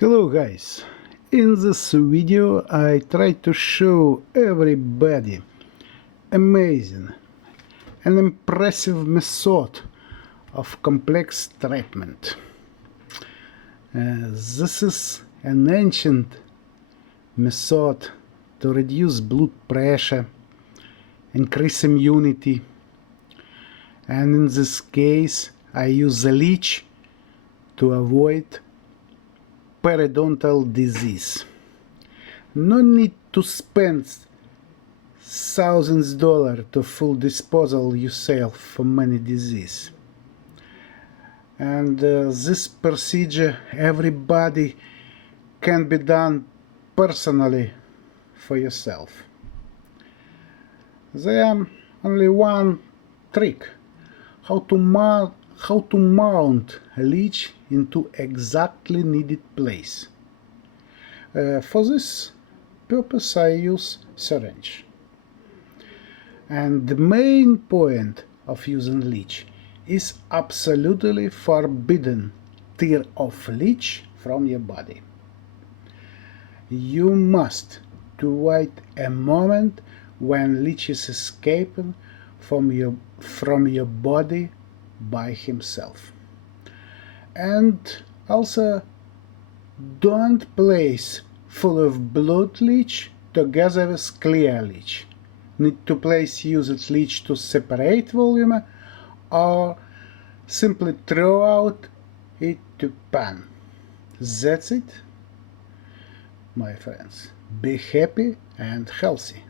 Hello guys, in this video I try to show everybody amazing and impressive method of complex treatment. This is an ancient method to reduce blood pressure, increase immunity, and in this case I use a leech to avoid periodontal disease. No need to spend thousands of dollars to full disposal yourself for many disease. And this procedure everybody can be done personally for yourself. There only one trick: how to mount a leech into exactly needed place. For this purpose I use syringe. And the main point of using leech is absolutely forbidden tear off leech from your body. You must to wait a moment when leech is escaping from your body by himself. And also don't place full of blood leech together with clear leech. Need to place used leech to separate volume, or simply throw out it to pan. That's it, my friends. Be happy and healthy.